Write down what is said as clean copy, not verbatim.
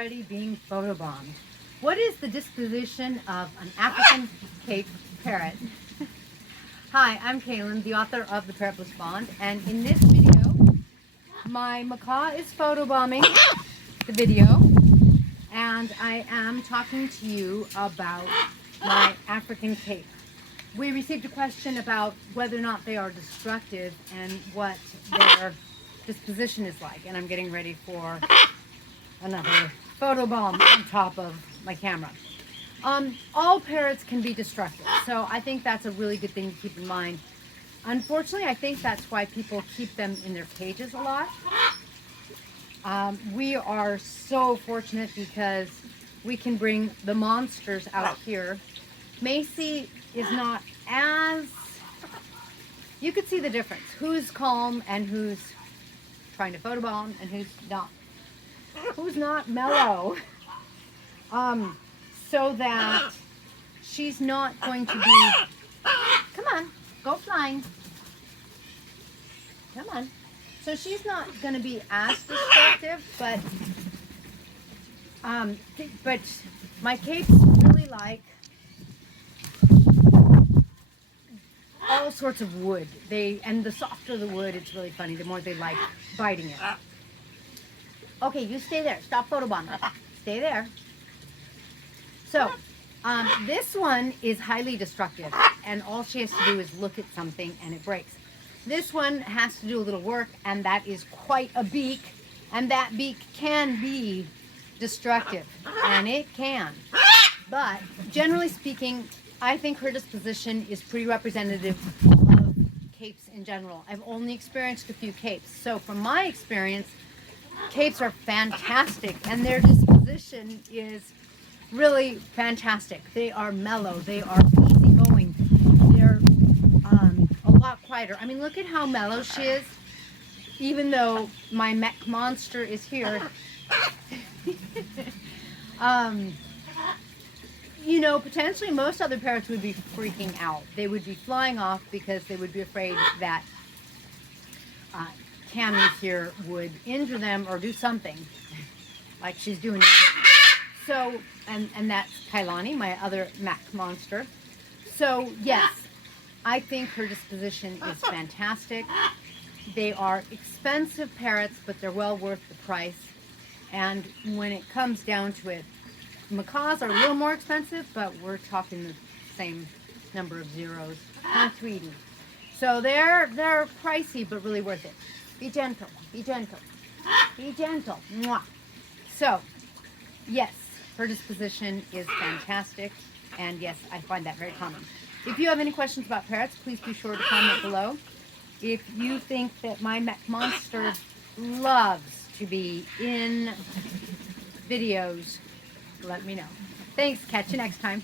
already being photobombed. What is the disposition of an African Cape Parrot? Hi, I'm Kaylin, the author of The Parrot Bond, and in this video, my macaw is photobombing the video, and I am talking to you about my African Cape. We received a question about whether or not they are destructive and what their disposition is like, and I'm getting ready for another photobomb on top of my camera. All parrots can be destructive, so I think that's a really good thing to keep in mind. Unfortunately, I think that's why people keep them in their cages a lot. We are so fortunate because we can bring the monsters out here. Macy is not as... You could see the difference. Who's calm and who's trying to photobomb and who's not. Who's not mellow. So that she's not going to be... Come on, go flying. Come on. So she's not going to be as destructive, but my capes really like all sorts of wood. And the softer the wood, it's really funny, the more they like biting it. Okay, you stay there. Stop photobombing. Stay there. So, this one is highly destructive, and all she has to do is look at something and it breaks. This one has to do a little work, and that is quite a beak, and that beak can be destructive, and it can. But, generally speaking, I think her disposition is pretty representative of capes in general. I've only experienced a few capes, so from my experience, capes are fantastic, and their disposition is really fantastic. They are mellow. They are easygoing. They're a lot quieter. I mean, look at how mellow she is. Even though my mech monster is here. You know, potentially most other parrots would be freaking out. They would be flying off because they would be afraid that Cammy here would injure them or do something like she's doing now. So, and that's Kailani, my other Mac monster. So, yes, I think her disposition is fantastic. They are expensive parrots, but they're well worth the price. And when it comes down to it, macaws are a little more expensive, but we're talking the same number of zeros. Not Tweety. So they're pricey, but really worth it. Be gentle. Be gentle. Be gentle. Mwah. So, yes. Her disposition is fantastic, and yes, I find that very common. If you have any questions about parrots, please be sure to comment below. If you think that my mech monster loves to be in videos, let me know. Thanks. Catch you next time.